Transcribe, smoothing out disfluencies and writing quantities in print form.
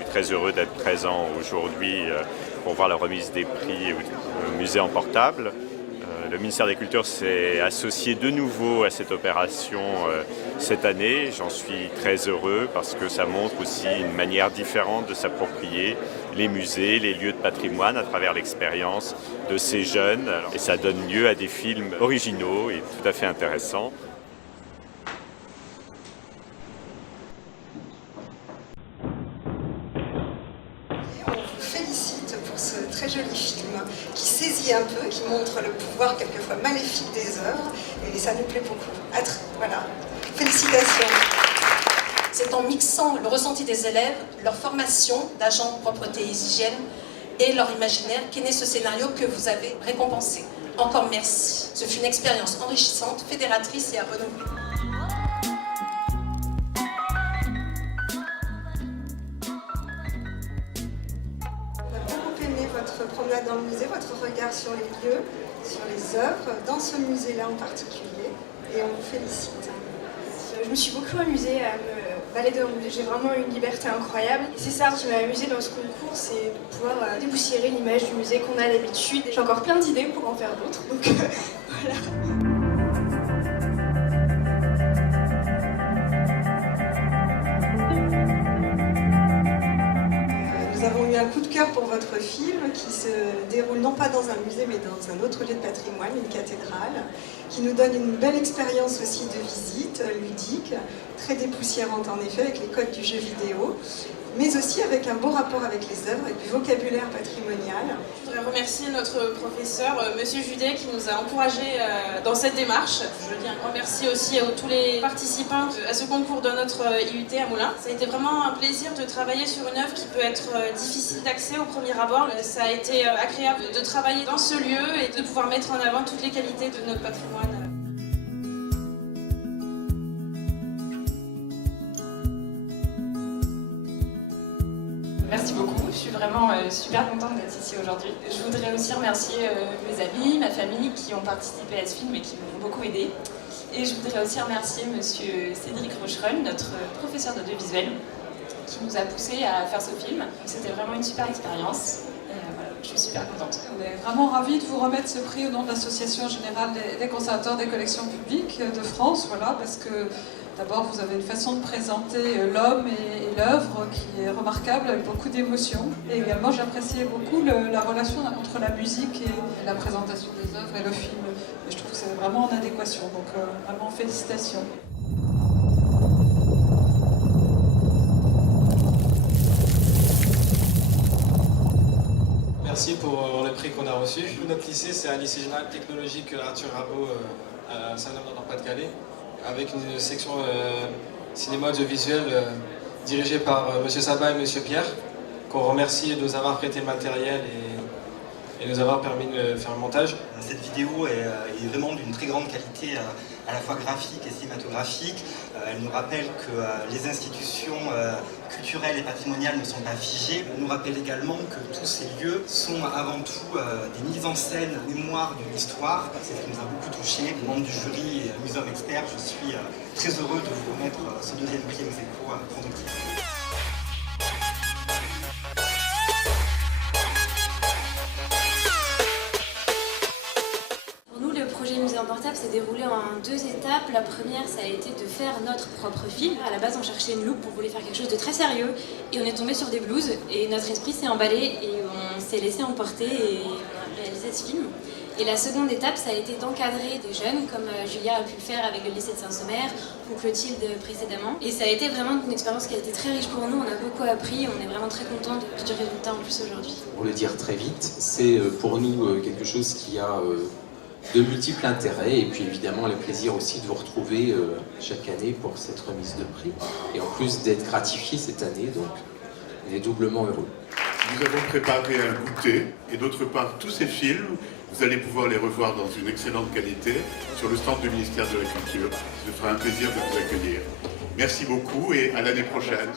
suis très heureux d'être présent aujourd'hui pour voir la remise des prix au musée en portable. Le ministère des Cultures s'est associé de nouveau à cette opération cette année. J'en suis très heureux parce que ça montre aussi une manière différente de s'approprier les musées, les lieux de patrimoine à travers l'expérience de ces jeunes. Et ça donne lieu à des films originaux et tout à fait intéressants. On vous félicite pour ce très joli film qui saisit un peu, qui montre le pouvoir quelquefois maléfique des œuvres, et ça nous plaît beaucoup. Voilà. Félicitations. C'est en mixant le ressenti des élèves, leur formation d'agents propreté et hygiène et leur imaginaire qu'est né ce scénario que vous avez récompensé. Encore merci. Ce fut une expérience enrichissante, fédératrice et à renouveler. Votre promenade dans le musée, votre regard sur les lieux, sur les œuvres, dans ce musée-là en particulier, et on vous félicite. Je me suis beaucoup amusée à me balader dans le musée, j'ai vraiment eu une liberté incroyable. Et c'est ça qui m'a amusée dans ce concours, c'est de pouvoir dépoussiérer l'image du musée qu'on a d'habitude. J'ai encore plein d'idées pour en faire d'autres, donc voilà. Nous avons eu un coup de cœur pour votre film qui se déroule non pas dans un musée mais dans un autre lieu de patrimoine, une cathédrale, qui nous donne une belle expérience aussi de visite ludique, très dépoussiérante en effet avec les codes du jeu vidéo, mais aussi avec un beau rapport avec les œuvres et du vocabulaire patrimonial. Je voudrais remercier notre professeur, Monsieur Judet, qui nous a encouragés dans cette démarche. Je dis un grand merci aussi à tous les participants à ce concours de notre IUT à Moulins. Ça a été vraiment un plaisir de travailler sur une œuvre qui peut être difficile d'accès au premier abord. Ça a été agréable de travailler dans ce lieu et de pouvoir mettre en avant toutes les qualités de notre patrimoine. Merci beaucoup, je suis vraiment super contente d'être ici aujourd'hui. Je voudrais aussi remercier mes amis, ma famille qui ont participé à ce film et qui m'ont beaucoup aidé. Et je voudrais aussi remercier monsieur Cédric Rocherol, notre professeur d'audiovisuel, qui nous a poussé à faire ce film. C'était vraiment une super expérience. Et voilà, je suis super contente. On est vraiment ravis de vous remettre ce prix au nom de l'Association générale des conservateurs des collections publiques de France, voilà, parce que d'abord vous avez une façon de présenter l'homme et l'œuvre qui est remarquable, avec beaucoup d'émotion. Et également j'appréciais beaucoup la relation entre la musique et la présentation des œuvres et le film. Et je trouve que c'est vraiment en adéquation, donc vraiment félicitations. Merci pour le prix qu'on a reçu. Notre lycée, c'est un lycée général technologique Arthur Rimbaud à Saint-Nam dans le Pas-de-Calais, avec une section cinéma audiovisuel dirigée par M. Sabat et M. Pierre, qu'on remercie de nous avoir prêté le matériel et nous avoir permis de faire le montage. Cette vidéo est vraiment d'une très grande qualité à la fois graphique et cinématographique. Elle nous rappelle que les institutions culturelles et patrimoniales ne sont pas figées. Elle nous rappelle également que tous ces lieux sont avant tout des mises en scène mémoire de l'histoire. C'est ce qui nous a beaucoup touchés. Membre du jury et muséum expert, je suis très heureux de vous remettre ce deuxième prix ex-aequo Fondocti. Portable s'est déroulé en 2 étapes. La première, ça a été de faire notre propre film. À la base, on cherchait une loupe, on voulait faire quelque chose de très sérieux et on est tombé sur des blues et notre esprit s'est emballé et on s'est laissé emporter et on a réalisé ce film. Et la seconde étape, ça a été d'encadrer des jeunes comme Julia a pu le faire avec le lycée de Saint-Semer ou Clotilde précédemment. Et ça a été vraiment une expérience qui a été très riche pour nous, on a beaucoup appris, on est vraiment très contents du résultat en plus aujourd'hui. Pour le dire très vite, c'est pour nous quelque chose qui a de multiples intérêts et puis évidemment le plaisir aussi de vous retrouver chaque année pour cette remise de prix et en plus d'être gratifié cette année, donc on est doublement heureux. Nous avons préparé un goûter et d'autre part tous ces films, vous allez pouvoir les revoir dans une excellente qualité sur le stand du ministère de la Culture. Ce sera un plaisir de vous accueillir. Merci beaucoup et à l'année prochaine.